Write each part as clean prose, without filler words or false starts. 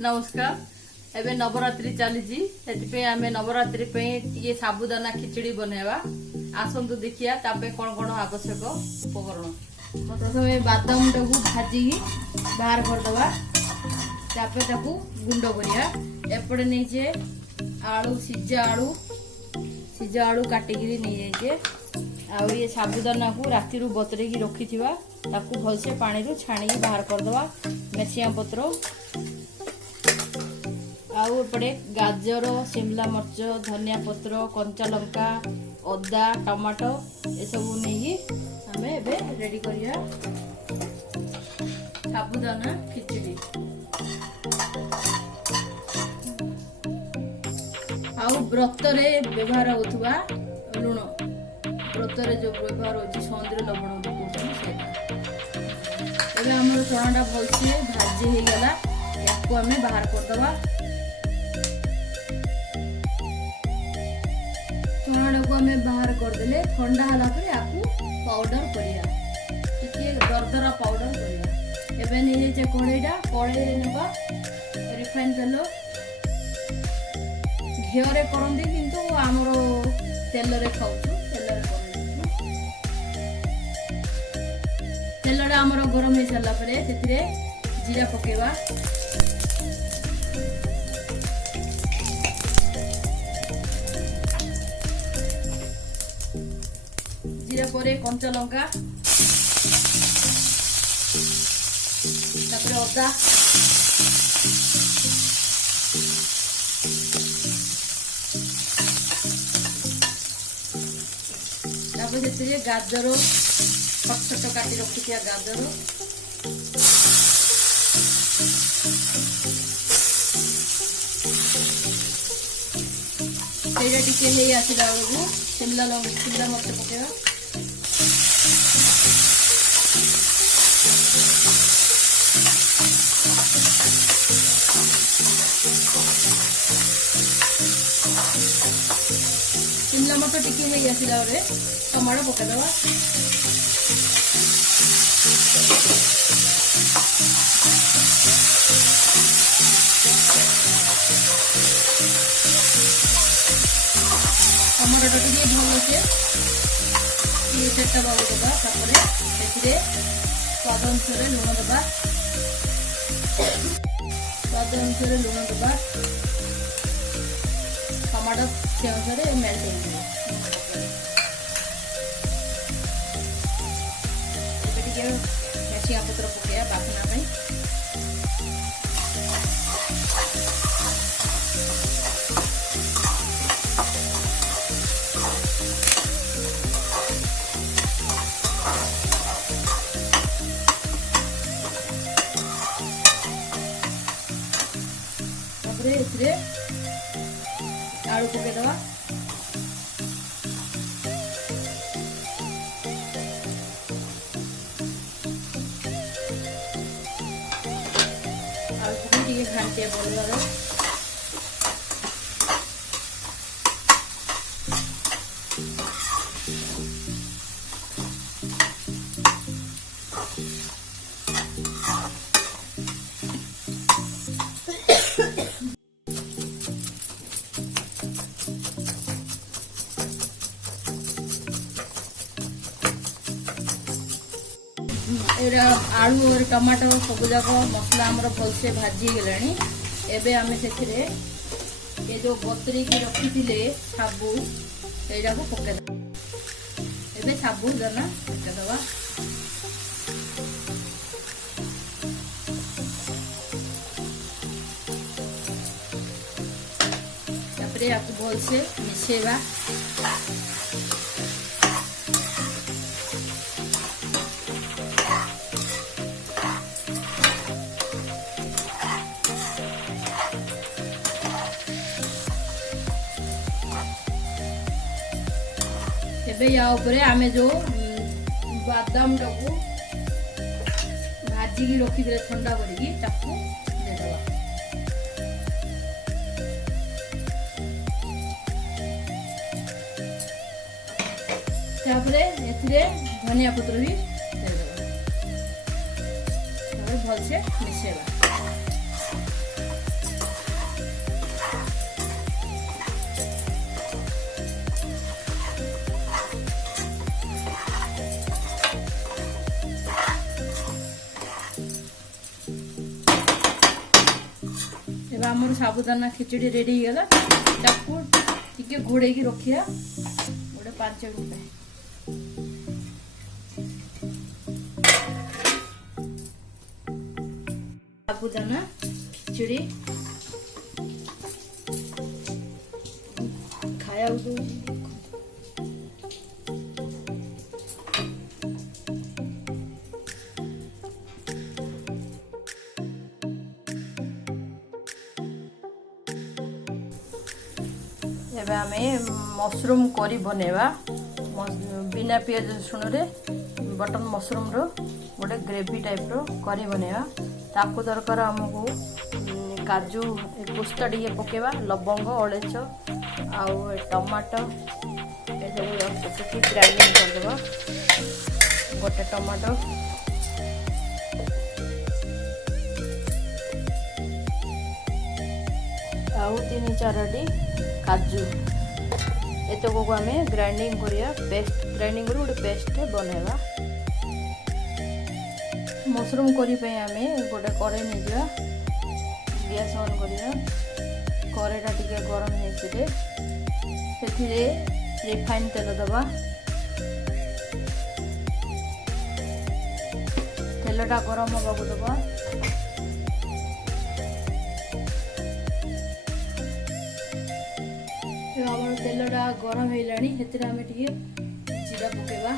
नमस्कार। एबे नवरात्रि चली आम नवरात्रि ये साबुदाना खिचड़ी बनवा आसतु देखिया कौन कौन आवश्यक उपकरण। प्रथम बादाम टाक भाजी बाहर करदे गुंड करिया। एपटे नहीं आलू सिजा आलू काटिकी नहीं जाइए। आ ये साबुदाना को राति बतरे रखी भलसे पानी रू छाणी बाहर करदवा। मेसिया पत्र आउपटे गाजर शिमला मर्च धनिया पत्र कंचा लंका अदा टमाटो ये सब नहीं आम रेडी करिया साबुदाना खिचड़ी। आउ व्रतरे व्यवहार होथुवा लुण व्रतरे जो व्यवहार होची सौंदर्य लवण कहते आम चणाटा भलसे भाजी हो गला। याको आम बाहर करदवा। चणाटा को आम बाहर करदे ठंडा है पाउडर करिया टिके दरदरा पाउडर करिया। एबे नहीं कड़ईटा कड़ई नेबा रिफाइन तेल घिओरे करंदी किंतु आमर तेल रे खाउछु तेलटा आमर गरम हो सारा पर जीरा पकेवा। जीरा परे कंचा लंका तापर अदा तापर से गाजर छोट छोट काटी रखी गाजर टिके नहीं आसला बेलू शिमला मर्च पकेवा। शिमला मर्च टिके नहीं आसला टमाटो पकेदवा। टमाटो टे भलसे सेटा बाबू दबा। स्वाद अनुसार लुण दबा। टमाटो से अनुसार मेल्ट हो मेसिया पत्र पकड़ा बाफना। आलू पकेदवा। आलू पके घाटे बोल आलू और टमाटो सब जाक मसला आमर भलसे भाजी गलानी। एबे आमे सेथिरे ये जो बतरी की रखी थिले साबु एटा को पके एबे साबु दाना पके दवा। तापरे आपको भलसे मिसेवा। या उपरे आमे जो बादाम टाकू भाजी की रखी दे ठंडा करके ताकू देदवा। तापरे एथिरे धनिया पत्र भी देदवा। भलसे मिसेवा। एबे हमर साबुदाना खिचड़ी रेडी गला ताकू टिके घोड़े की रखिया गोटे 5 मिनिट साबुदाना खिचड़ी खाया दो एबे हमें मशरूम करी बनेवा बिना पियाज रसुण रे बटन मशरूम रो गोटे ग्रेवी टाइप रो करी बनेवा ताकू दरकार हमको काजू पुस्ता टिके पकेवा लवंग अलैच आउ टमाटो ग्राइंडिंग करदेवा गोटे टमाटो आउ 3-4टी काजू एतक को आम ग्राइंडिंग करिया पेस्ट ग्राइंडिंग कर गोटे पेस्ट बनवा मशरूम करी पे आम गोटे कड़े नहीं जा गैस ऑन करिया कड़ेटा टिके गरम होइसिले सेथिरे रिफाइन तेल दबा तेलटा गरम होगा दबा हमर तेलटा गरम होइलानी हेतरे हमें टिके जीरा पकेबा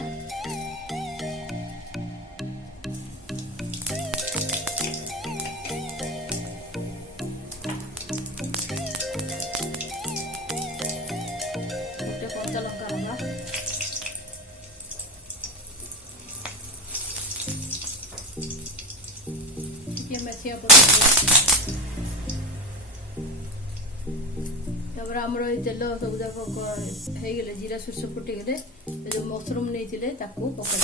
गोटे कच्चा लंका लगा टिके मेथिया पकेबा आमर तेल सब जाक हो गले जीरा सोरष फुटी गले जो मशरूम नहीं ताकू पकड़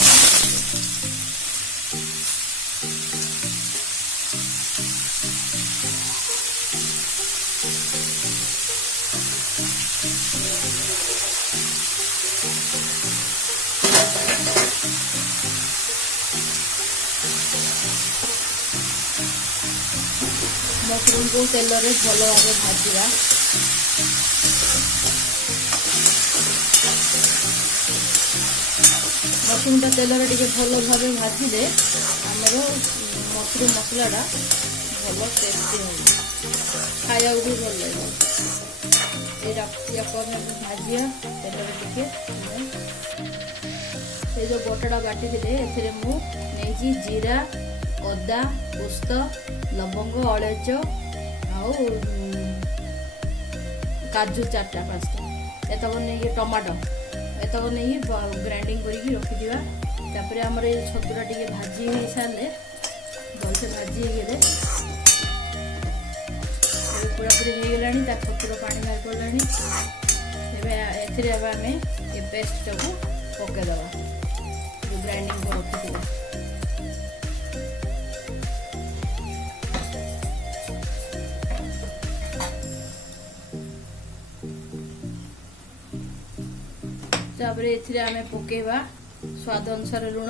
मशरूम को तेल रे भल भाव भाजा मशरूमटा तेल टे भल भाव भाजिले आमर मशरूम मसलाटा भल टेस्टी हो खाया भी भल लगे भाजिया तेल टे जो बटाटा बाटी थे मुझे जीरा अदा पोस्त लवंग अलैच आउ काजू 4-5टा एतक नहीं टमाटो एतक नहीं ग्राइंडिंग करके रखिदिवा तापर आमर ये छतुरा टिके भाजी हो सारे भलसे भाजी होगले पूरा पूरी हो गलानी छतुर पानी बाहर पड़ानी एथिरे आम ये पेस्ट को पकईदवा जो ग्राइंडिंग कर रखी तापर एथिरे आमे पकेवा स्वाद अनुसार लुण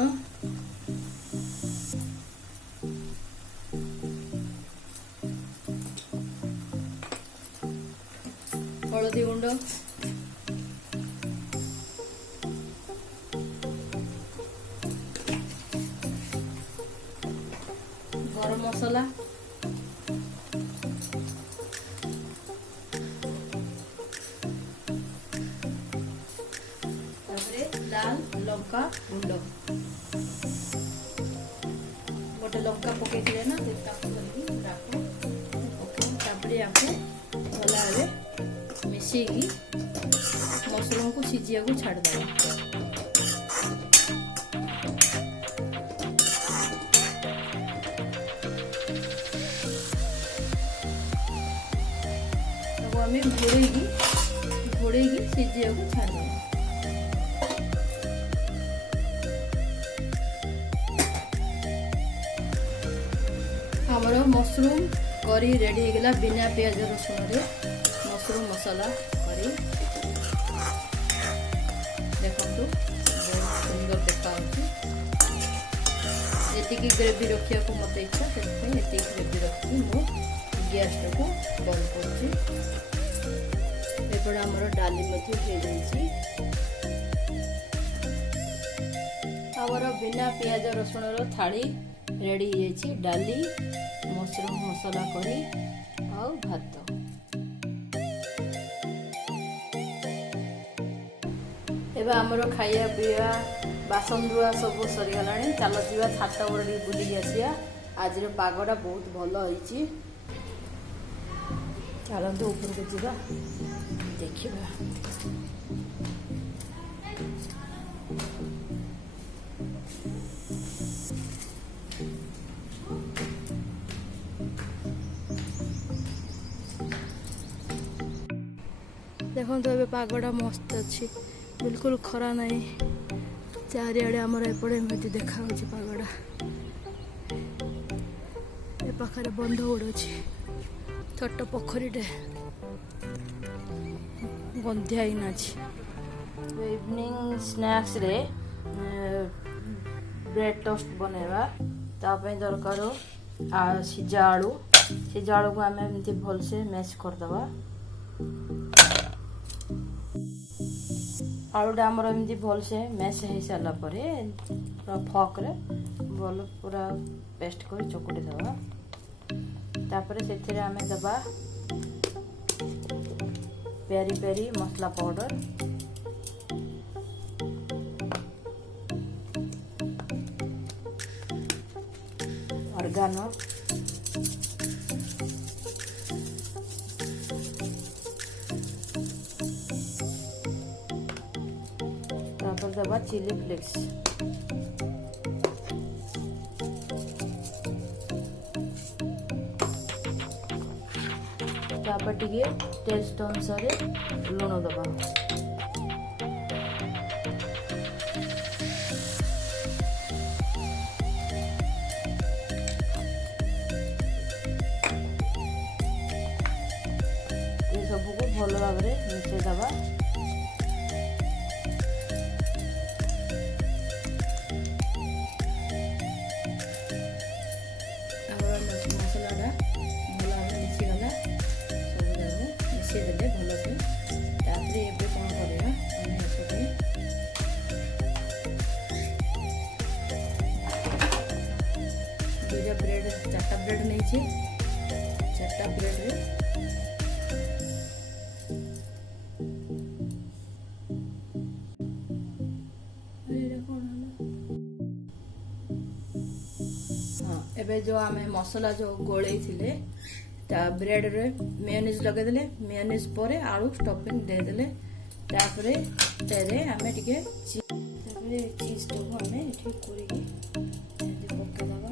हलदी गुंड गरम मसला लाल लंका गुंड गोटे लंका पकई ना भल भाव मिसेकी मशरूम को सीझिया को छाड़द आम घोड़े सीझिया को छाड़द हमर मशरूम करी रेडी हो गला बिना प्याज रसुण रे मशरूम मसाला करी देखो बहुत सुंदर देखा ये ग्रेवी रखा को मत इच्छा से ग्रेवी रखी मु गैस को बंद करुच्ची एपटे आमर डाली आमर बिना पियाज रसुण थाली रेडी हो डाली मशरूम मसला करी आ भात एबे आमर खाइया पिया बासन धुआ सब सरीगला चल जा छात ऊपर बुलिक आसिया आज पागटा बहुत भल होइछि चलतु ऊपर को जीवा देखिबा देखो तो पागटा मस्त अच्छी बिल्कुल खरा नहीं चारिआडे आमर एपटे एमती देखा पागटा ए पाखे बंध गोड़ अच्छी छोट पोखरीटे गंधिया इवनिंग स्नैक्स रे ब्रेड टोस्ट बनैबा तापे दरकार सिजा आलू को आम एमती भलसे मैश करदबा आलूटा आमर एमती भलसे मैश हो सारा पूरा फक रे भल पूरा पेस्ट कर चकुटी दबा तापर से आम दबा पेरी पेरी मसला पाउडर ऑर्गेनो तापर दबा चिली फ्लेक्स तापर टिके टेस्ट अनुसार लुण दबा ये सब को भल भाव मिसई दबा मसलाटा भल भाव मिसीगला मिसेदेले भलसे तापर एबे कौन करवा दुईटा ब्रेड चार्टा ब्रेड नहीं चार्टा ब्रेड रे हाँ एबे जो आमे मसला जो गोले थिले ब्रेड रे मेयोनीज लगे देले मेयोनीज परे आलू स्टफिंग दे देले तापरे तेरे हमें टिके तापरे चीज तो हमें ठीक करेगी एदी पक्का दबा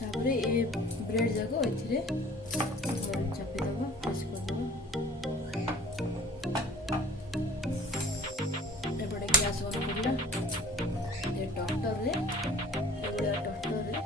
तापरे ए ब्रेड जाको एथिरे चापी दबा प्रेस कर दबा एपटे गैस ऑन करला ए टॉस्टर रे एगुला टॉस्टर रे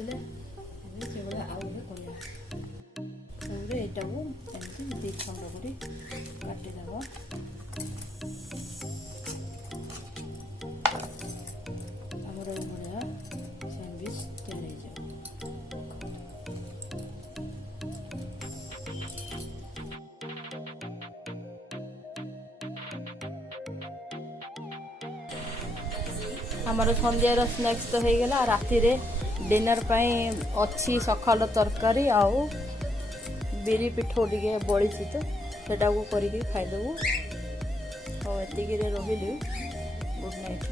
ହେଇଯାଇଥିଲେ ଏବେ ସେଗୁଡ଼ା ଆଉ ଗୋଟେ କରିବା। ତାପରେ ଏଇଟାକୁ ଏମିତି ଦୁଇ ଖଣ୍ଡ କରି କାଟିଦେବା। ଆମର ଭଳିଆ ସ୍ୟାଣ୍ଡୱିଚ ତିଆରି ହେଇଯିବ। ଆମର ସନ୍ଧ୍ୟାର ସ୍ନାକ୍ସ ତ ହେଇଗଲା। ରାତିରେ ଡିନର ପାଇଁ ଅଛି ସକାଳ ତରକାରୀ ଆଉ ବିରି ପିଠଉ ଟିକେ ବଳିଛି ତ ସେଟାକୁ କରିକି ଖାଇଦେବୁ। ଆଉ ଏତିକିରେ ରହିଲି। Good night.